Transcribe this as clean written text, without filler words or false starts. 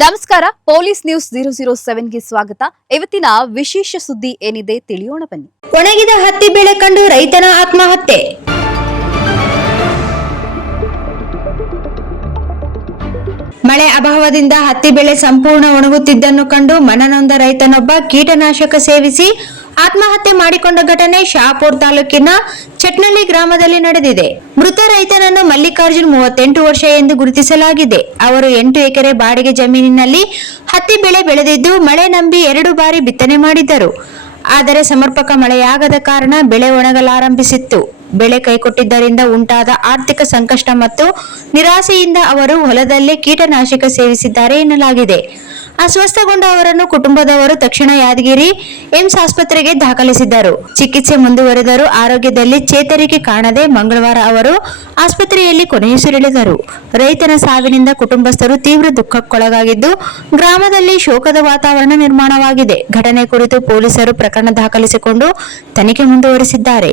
ನಮಸ್ಕಾರ, police news 007ಗೆ ಸ್ವಾಗತ. ಇವತ್ತಿನ ವಿಶೇಷ ಸುದ್ದಿ ಏನಿದೆ ತಿಳಿಯೋಣ ಬನ್ನಿ. ಒಣಗಿದ ಹತ್ತಿ ಬೆಳೆ ಕಂಡು ರೈತನ ಆತ್ಮಹತ್ಯೆ. ಮಳೆ ಅಭಾವದಿಂದ ಹತ್ತಿ ಬೆಳೆ ಸಂಪೂರ್ಣ ಒಣಗುತ್ತಿದ್ದನ್ನು ಕಂಡು ಮನನೊಂದ ರೈತನೊಬ್ಬ ಕೀಟನಾಶಕ ಸೇವಿಸಿ ಆತ್ಮಹತ್ಯೆ ಮಾಡಿಕೊಂಡ ಘಟನೆ ಶಹಾಪುರ ತಾಲೂಕಿನ ಚಟ್ನಳ್ಳಿ ಗ್ರಾಮದಲ್ಲಿ ನಡೆದಿದೆ. ಮೃತ ರೈತನನ್ನು ಮಲ್ಲಿಕಾರ್ಜುನ್ 38 ವರ್ಷ ಎಂದು ಗುರುತಿಸಲಾಗಿದೆ. ಅವರು 8 ಎಕರೆ ಬಾಡಿಗೆ ಜಮೀನಿನಲ್ಲಿ ಹತ್ತಿ ಬೆಳೆ ಬೆಳೆದಿದ್ದು ಮಳೆ ನಂಬಿ 2 ಬಾರಿ ಬಿತ್ತನೆ ಮಾಡಿದ್ದರು. ಆದರೆ ಸಮರ್ಪಕ ಮಳೆಯಾಗದ ಕಾರಣ ಬೆಳೆ ಒಣಗಲಾರಂಭಿಸಿತ್ತು. ಬೆಳೆ ಕೈಕೊಟ್ಟಿದ್ದರಿಂದ ಉಂಟಾದ ಆರ್ಥಿಕ ಸಂಕಷ್ಟ ಮತ್ತು ನಿರಾಸೆಯಿಂದ ಅವರು ಹೊಲದಲ್ಲೇ ಕೀಟನಾಶಕ ಸೇವಿಸಿದ್ದಾರೆ ಎನ್ನಲಾಗಿದೆ. ಅಸ್ವಸ್ಥಗೊಂಡ ಅವರನ್ನು ಕುಟುಂಬದವರು ತಕ್ಷಣ ಯಾದಗಿರಿ ಏಮ್ಸ್ ಆಸ್ಪತ್ರೆಗೆ ದಾಖಲಿಸಿದ್ದರು. ಚಿಕಿತ್ಸೆ ಮುಂದುವರೆದರೂ ಆರೋಗ್ಯದಲ್ಲಿ ಚೇತರಿಕೆ ಕಾಣದೆ ಮಂಗಳವಾರ ಅವರು ಆಸ್ಪತ್ರೆಯಲ್ಲಿ ಕೊನೆಯುಸಿರೆಳೆದರು. ರೈತನ ಸಾವಿನಿಂದ ಕುಟುಂಬಸ್ಥರು ತೀವ್ರ ದುಃಖಕ್ಕೊಳಗಾಗಿದ್ದು ಗ್ರಾಮದಲ್ಲಿ ಶೋಕದ ವಾತಾವರಣ ನಿರ್ಮಾಣವಾಗಿದೆ. ಘಟನೆ ಕುರಿತು ಪೊಲೀಸರು ಪ್ರಕರಣ ದಾಖಲಿಸಿಕೊಂಡು ತನಿಖೆ ಮುಂದುವರೆಸಿದ್ದಾರೆ.